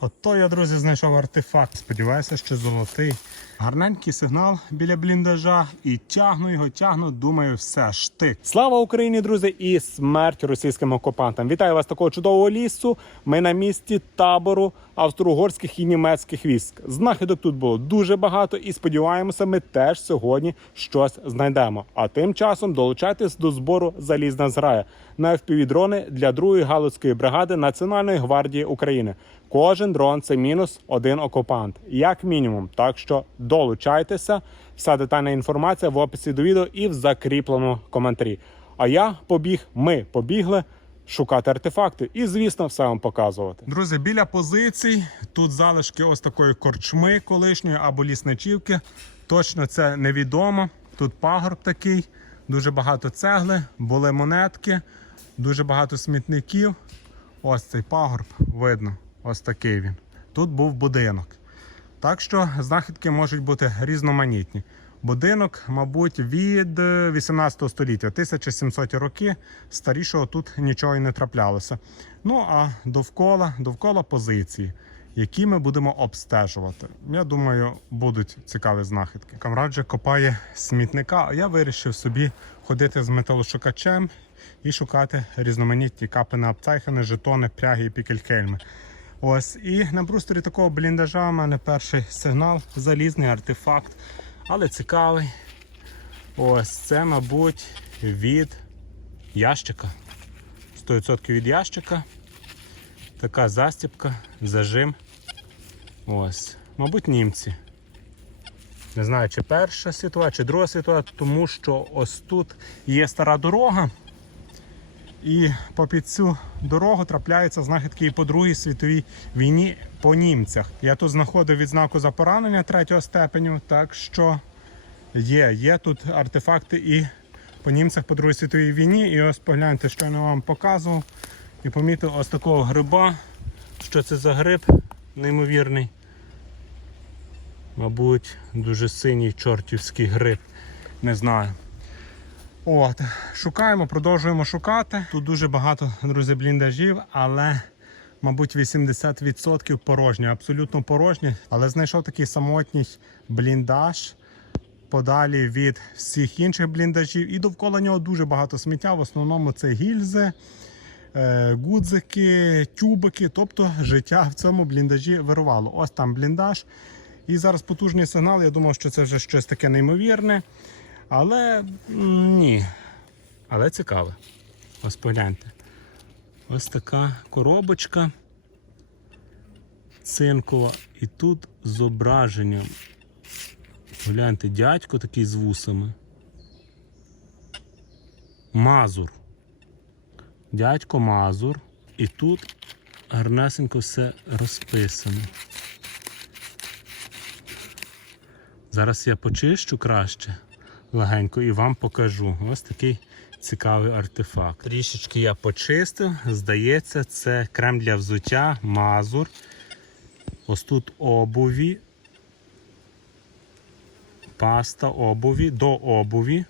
Ото я, друзі, знайшов артефакт. Сподіваюся, що золотий. Гарненький сигнал біля бліндажа. І тягну його, тягну. Думаю, все, штик. Слава Україні, друзі, і смерть російським окупантам. Вітаю вас такого чудового лісу. Ми на місці табору австро-угорських і німецьких військ. Знахідок тут було дуже багато, і сподіваємося, ми теж сьогодні щось знайдемо. А тим часом долучайтесь до збору залізна зграя на FPV-дрони для другої галузької бригади Національної гвардії України. Кожен дрон це мінус один окупант, як мінімум. Так що долучайтеся. Вся детальна інформація в описі до відео і в закріпленому коментарі. А я побіг, ми побігли шукати артефакти і, звісно, все вам показувати. Друзі, біля позицій тут залишки ось такої корчми колишньої або лісничівки. Точно це невідомо. Тут пагорб такий, дуже багато цегли, були монетки, дуже багато смітників. Ось цей пагорб видно. Ось такий він. Тут був будинок. Так що знахідки можуть бути різноманітні. Будинок, мабуть, від е, 18 століття, 1700 роки. Старішого тут нічого і не траплялося. Ну а довкола, довкола позиції, які ми будемо обстежувати. Я думаю, будуть цікаві знахідки. Камрад же копає смітника, а я вирішив собі ходити з металошукачем і шукати різноманітні капини апцайхани, жетони, пряги і пікелькельми. Ось, і на брустері такого бліндажа у мене перший сигнал, залізний артефакт, але цікавий. Ось це, мабуть, від ящика. 100% від ящика. Така застіпка, зажим. Ось. Мабуть, німці. Не знаю, чи перша світова, чи друга світова, тому що ось тут є стара дорога. І попід цю дорогу трапляються знахідки і по Другій світовій війні по німцях. Я тут знаходив відзнаку за поранення третього степеню, так що є, є тут артефакти і по німцях по Другій світовій війні. І ось погляньте, що я вам показував. І помітив ось такого гриба. Що це за гриб неймовірний. Мабуть, дуже синій чортівський гриб. Не знаю. От, шукаємо, продовжуємо шукати. Тут дуже багато, друзі, бліндажів, але, мабуть, 80% порожні, абсолютно порожні. Але знайшов такий самотній бліндаж подалі від всіх інших бліндажів. І довкола нього дуже багато сміття. В основному це гільзи, е, гудзики, тюбики. Тобто життя в цьому бліндажі вирувало. Ось там бліндаж. І зараз потужний сигнал. Я думав, що це вже щось таке неймовірне. Але ні. Але цікаве. Ось погляньте. Ось така коробочка цинкова. І тут зображення. Гляньте, дядько такий з вусами. Мазур. Дядько Мазур. І тут гарнесенько все розписано. Зараз я почищу краще легенько і вам покажу. Ось такий цікавий артефакт. Трішечки я почистив. Здається, це крем для взуття, мазур. Ось тут обуві. Паста обуві до обуві.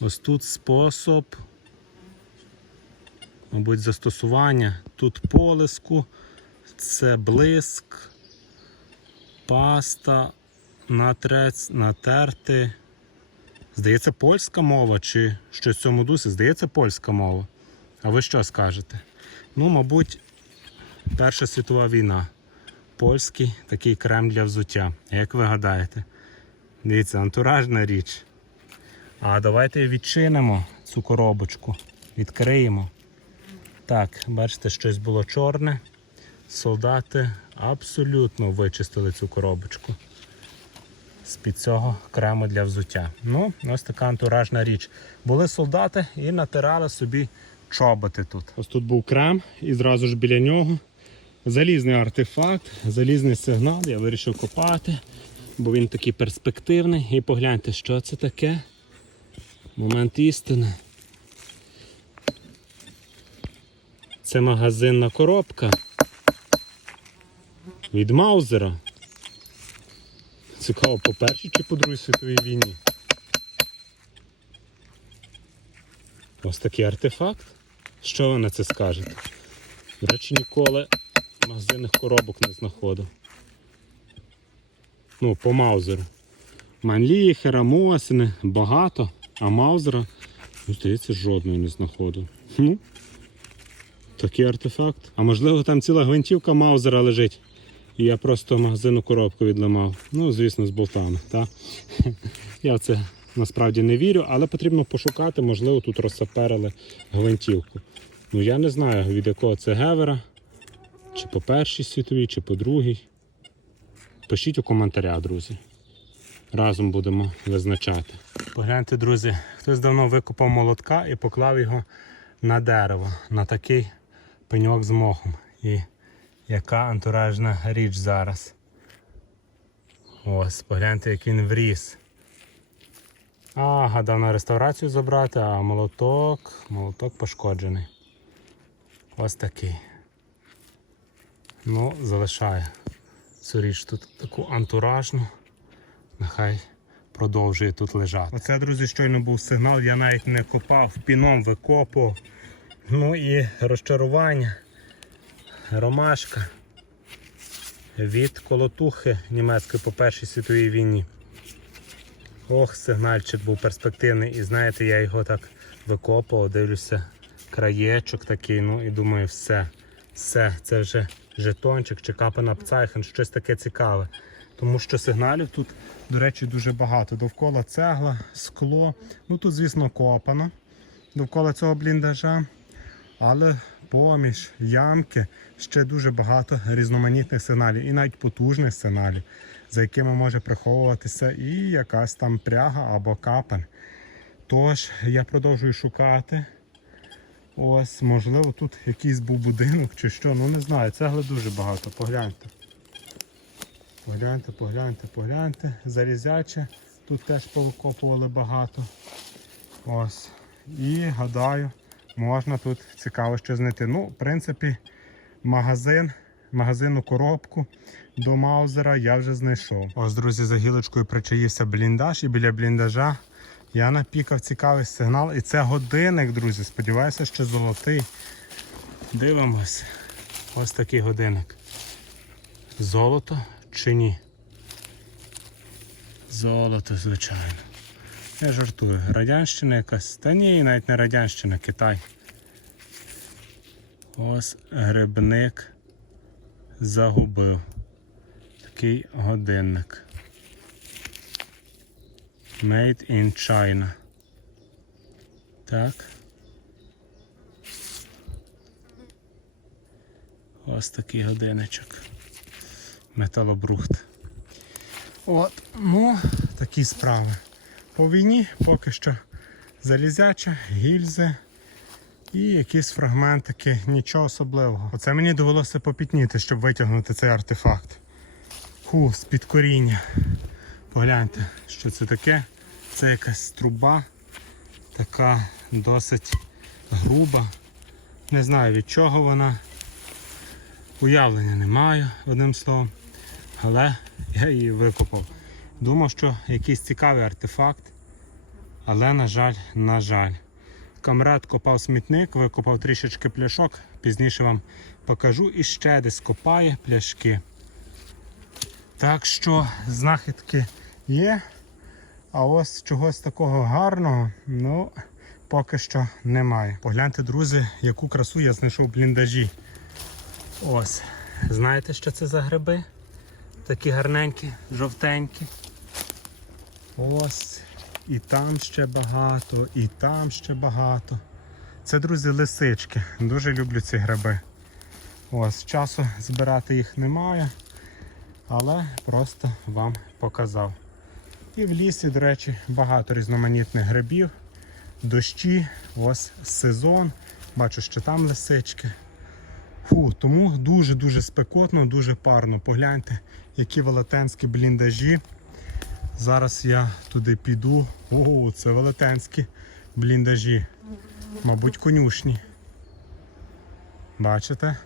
Ось тут спосіб, мабуть, застосування. Тут полиску, це блиск паста, натрець, натерти. Здається, польська мова чи щось в цьому дусі? Здається, польська мова. А ви що скажете? Ну, мабуть, Перша світова війна. Польський такий крем для взуття. Як ви гадаєте? Дивіться, антуражна річ. А давайте відчинимо цю коробочку. Відкриємо. Так, бачите, щось було чорне. Солдати абсолютно вичистили цю коробочку з-під цього крему для взуття. Ну, ось така антуражна річ. Були солдати і натирали собі чоботи тут. Ось тут був крем, і зразу ж біля нього залізний артефакт, залізний сигнал. Я вирішив копати, бо він такий перспективний. І погляньте, що це таке. Момент істини. Це магазинна коробка від Маузера. Цікаво, по першій чи по Другій світовій війні. Ось такий артефакт. Що ви на це скажете? До речі, ніколи магазинних коробок не знаходив. Ну, по маузеру. Манліхера, Мосини, багато, а маузера, ну, здається, жодної не знаходив. Хм. Такий артефакт. А можливо там ціла гвинтівка маузера лежить. І я просто магазинну коробку відламав. Ну, звісно, з болтами. Та? Я в це насправді не вірю, але потрібно пошукати, можливо, тут розсаперили гвинтівку. Ну я не знаю, від якого це гевера. Чи по першій світовій, чи по другій. Пишіть у коментарях, друзі. Разом будемо визначати. Погляньте, друзі, хтось давно викопав молотка і поклав його на дерево, на такий пеньок з мохом. І яка антуражна річ зараз. Ось, погляньте, як він вріс. А, гадав на реставрацію забрати, а молоток, молоток пошкоджений. Ось такий. Ну, залишаю цю річ тут таку антуражну. Нехай продовжує тут лежати. Оце, друзі, щойно був сигнал, я навіть не копав, піном викопував. Ну і розчарування. Ромашка від колотухи німецької по Першій світовій війні. Ох, сигнальчик був перспективний. І знаєте, я його так викопував, дивлюся, краєчок такий, ну і думаю, все. Все, це вже жетончик чи капана пцайхен, щось таке цікаве. Тому що сигналів тут, до речі, дуже багато. Довкола цегла, скло. Ну тут, звісно, копано довкола цього бліндажа. Але поміж ямки ще дуже багато різноманітних сигналів, і навіть потужних сигналів, за якими може приховуватися і якась там пряга або капан. Тож я продовжую шукати. Ось, можливо, тут якийсь був будинок чи що, ну не знаю, цегли дуже багато, погляньте. Погляньте, погляньте, погляньте. Зарізяче. Тут теж повикопували багато. Ось. І гадаю, можна тут цікаво що знайти. Ну, в принципі, магазин, магазинну коробку до Маузера я вже знайшов. Ось, друзі, за гілочкою причаївся бліндаж і біля бліндажа я напікав цікавий сигнал. І це годинник, друзі. Сподіваюся, що золотий. Дивимось. Ось такий годинник. Золото чи ні? Золото, звичайно. Я жартую. Радянщина якась. Та ні, навіть не Радянщина, Китай. Ось грибник загубив. Такий годинник. Made in China. Так. Ось такий годинничок. Металобрухт. От, ну, такі справи. По війні поки що залізяча, гільзи і якісь фрагментики, нічого особливого. Оце мені довелося попітніти, щоб витягнути цей артефакт. Ху, з-під коріння. Погляньте, що це таке. Це якась труба, така досить груба. Не знаю від чого вона. Уявлення не маю, одним словом. Але я її викопав. Думав, що якийсь цікавий артефакт. Але, на жаль, на жаль. Камрад копав смітник, викопав трішечки пляшок, пізніше вам покажу і ще десь копає пляшки. Так що знахідки є. А ось чогось такого гарного, ну, поки що немає. Погляньте, друзі, яку красу я знайшов в бліндажі. Ось. Знаєте, що це за гриби? Такі гарненькі, жовтенькі. Ось. І там ще багато, і там ще багато. Це, друзі, лисички. Дуже люблю ці гриби. Ось, часу збирати їх немає, але просто вам показав. І в лісі, до речі, багато різноманітних грибів, дощі, ось сезон. Бачу, що там лисички. Фу, тому дуже-дуже спекотно, дуже парно. Погляньте, які велетенські бліндажі. Зараз я туди піду. Ого, це велетенські бліндажі. Мабуть, конюшні. Бачите?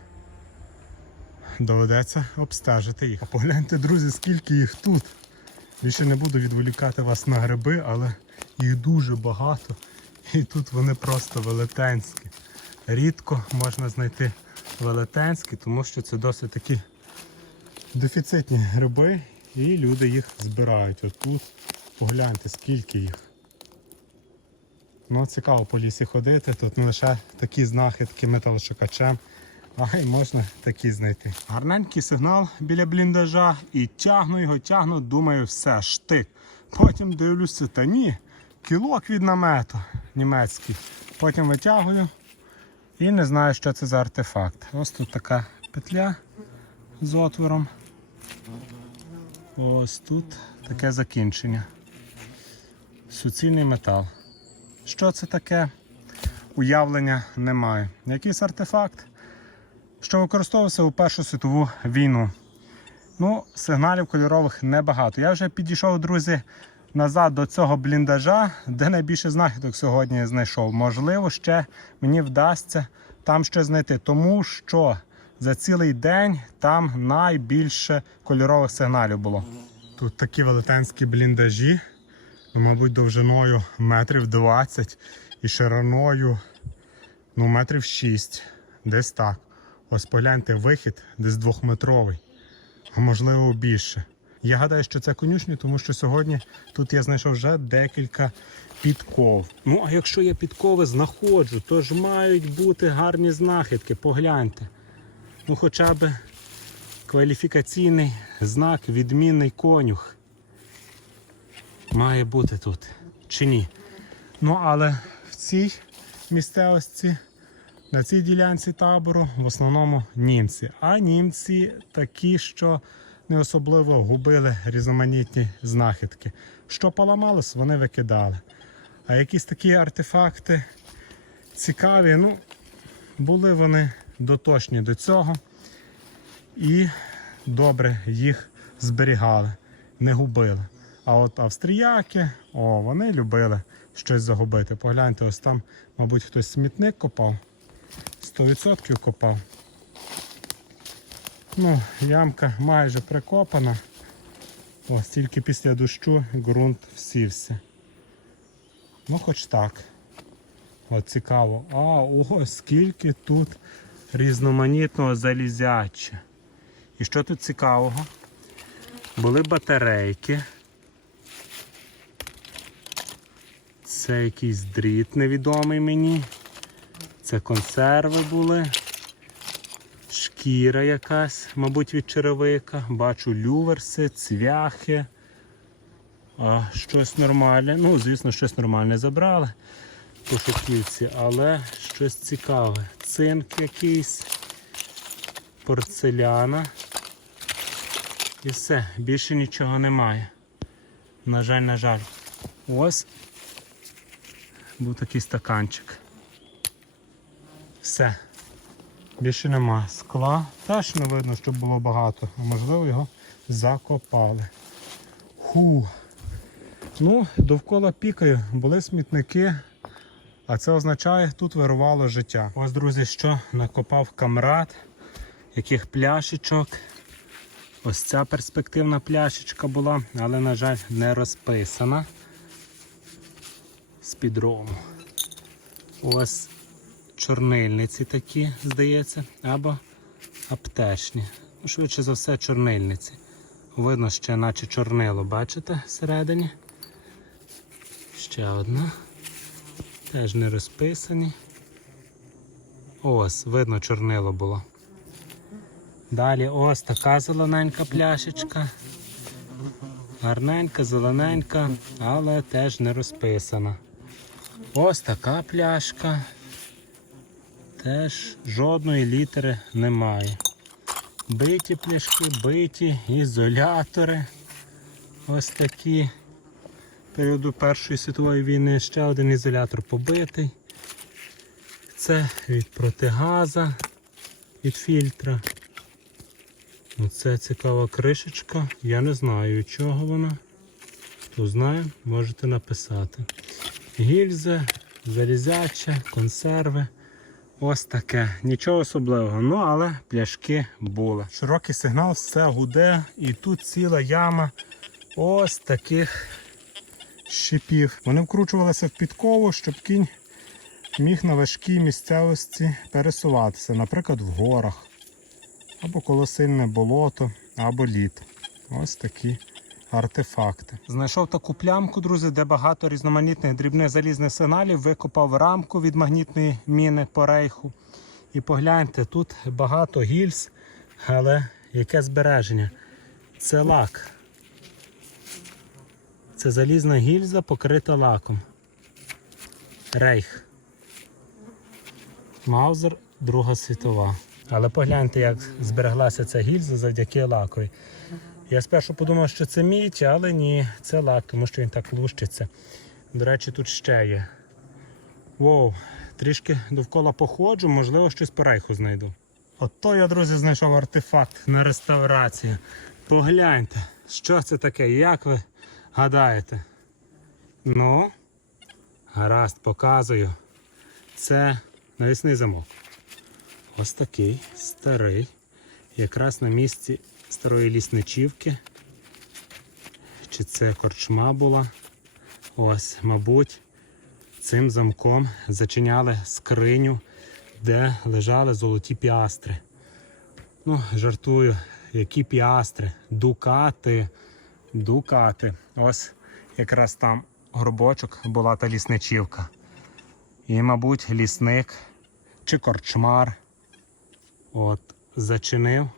Доведеться обстежити їх. А погляньте, друзі, скільки їх тут. Більше не буду відволікати вас на гриби, але їх дуже багато. І тут вони просто велетенські. рідко можна знайти велетенські, тому що це досить такі дефіцитні гриби, і люди їх збирають. От тут погляньте, скільки їх. Ну, цікаво по лісі ходити. Тут не лише такі знахідки металошукачем, а й можна такі знайти. Гарненький сигнал біля бліндажа і тягну його, тягну, думаю, все, штик. Потім дивлюся, та ні, кілок від намету німецький. Потім витягую і не знаю, що це за артефакт. Ось тут така петля з отвором. Ось тут таке закінчення. Суцільний метал. Що це таке? Уявлення немає. Якийсь артефакт, що використовувався у Першу світову війну. Ну, сигналів кольорових небагато. Я вже підійшов, друзі, назад до цього бліндажа, де найбільше знахідок сьогодні знайшов. Можливо, ще мені вдасться там щось знайти, тому що за цілий день там найбільше кольорових сигналів було. Тут такі велетенські бліндажі, ну, мабуть, довжиною метрів 20 і шириною ну, метрів 6. Десь так. Ось погляньте, вихід десь двохметровий, а можливо більше. Я гадаю, що це конюшні, тому що сьогодні тут я знайшов вже декілька підков. Ну, а якщо я підкови знаходжу, то ж мають бути гарні знахідки. Погляньте. Ну, хоча б кваліфікаційний знак відмінний конюх. Має бути тут. Чи ні? Ну, але в цій місцевості, на цій ділянці табору в основному німці. А німці такі, що не особливо губили різноманітні знахідки. Що поламалось, вони викидали. А якісь такі артефакти цікаві, ну, були вони дотошні до цього і добре їх зберігали, не губили. А от австріяки, о, вони любили щось загубити. Погляньте, ось там, мабуть, хтось смітник копав. 100% копав. Ну, ямка майже прикопана. Ось тільки після дощу ґрунт всівся. Ну, хоч так. От цікаво. А, ого, скільки тут різноманітного залізяча. І що тут цікавого? Були батарейки. Це якийсь дріт невідомий мені. Це консерви були. Шкіра якась, мабуть, від черевика. Бачу люверси, цвяхи. А щось нормальне. Ну, звісно, щось нормальне забрали пошуківці, але щось цікаве. Цинк якийсь, порцеляна. І все, більше нічого немає. На жаль, на жаль. Ось був такий стаканчик. Все. Більше нема. Скла теж не видно, щоб було багато, а можливо його закопали. Ху. Ну, довкола пікаю були смітники, а це означає, тут вирувало життя. Ось, друзі, що накопав камрад, яких пляшечок. Ось ця перспективна пляшечка була, але, на жаль, не розписана з підрому. Ось чорнильниці такі, здається, або аптечні. Ну, Швидше за все, чорнильниці. Видно ще наче чорнило, бачите, всередині. Ще одна. Теж не розписані. Ось, видно, чорнило було. Далі ось така зелененька пляшечка. Гарненька, зелененька, але теж не розписана. Ось така пляшка. Теж жодної літери немає. Биті пляшки, биті, ізолятори. Ось такі. Періоду Першої світової війни ще один ізолятор побитий. Це від протигаза, від фільтра. Оце цікава кришечка. Я не знаю чого вона. Хто знає, можете написати. Гільза, залізяча, консерви. Ось таке. Нічого особливого. Ну, але пляшки були. Широкий сигнал, все гуде. І тут ціла яма ось таких щепів. Вони вкручувалися в підкову, щоб кінь міг на важкій місцевості пересуватися, наприклад, в горах, або коли сильне болото, або лід. Ось такі артефакти. Знайшов таку плямку, друзі, де багато різноманітних дрібних залізних сигналів. Викопав рамку від магнітної міни по рейху. І погляньте, тут багато гільз, але яке збереження? Це лак. Це залізна гільза покрита лаком. Рейх. Маузер Друга світова. Але погляньте, як збереглася ця гільза завдяки лакові. Я спершу подумав, що це мідь, але ні, це лак, тому що він так лущиться. До речі, тут ще є. Воу, трішки довкола походжу, можливо, щось по рейху знайду. Ото я, друзі, знайшов артефакт на реставрацію. Погляньте, що це таке, як ви гадаєте? Ну, гаразд, показую. Це навісний замок. Ось такий старий. Якраз на місці старої лісничівки. Чи це корчма була? Ось, мабуть, цим замком зачиняли скриню, де лежали золоті піастри. Ну, жартую, які піастри, дукати, дукати. Ось якраз там гробочок була та лісничівка. І, мабуть, лісник чи корчмар от, зачинив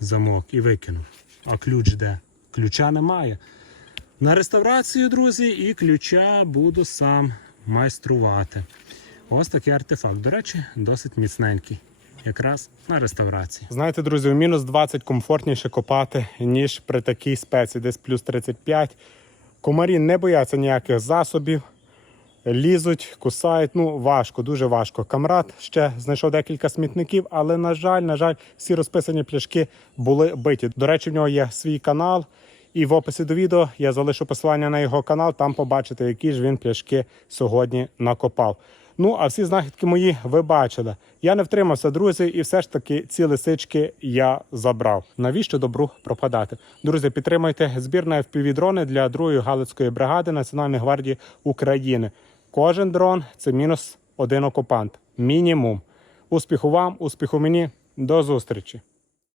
замок і викинув. А ключ де? Ключа немає. На реставрацію, друзі, і ключа буду сам майструвати. Ось такий артефакт. До речі, досить міцненький. Якраз на реставрації. Знаєте, друзі, у мінус 20 комфортніше копати, ніж при такій спеці, десь плюс 35. Комарі не бояться ніяких засобів. Лізуть, кусають. Ну, важко, дуже важко. Камрад ще знайшов декілька смітників, але, на жаль, на жаль, всі розписані пляшки були биті. До речі, в нього є свій канал. І в описі до відео я залишу посилання на його канал, там побачите, які ж він пляшки сьогодні накопав. Ну, а всі знахідки мої ви бачили. Я не втримався, друзі, і все ж таки ці лисички я забрав. Навіщо добру пропадати? Друзі, підтримуйте збір на FPV-дрони для другої галицької бригади Національної гвардії України. Кожен дрон це мінус один окупант. Мінімум. Успіху вам, успіху мені. До зустрічі!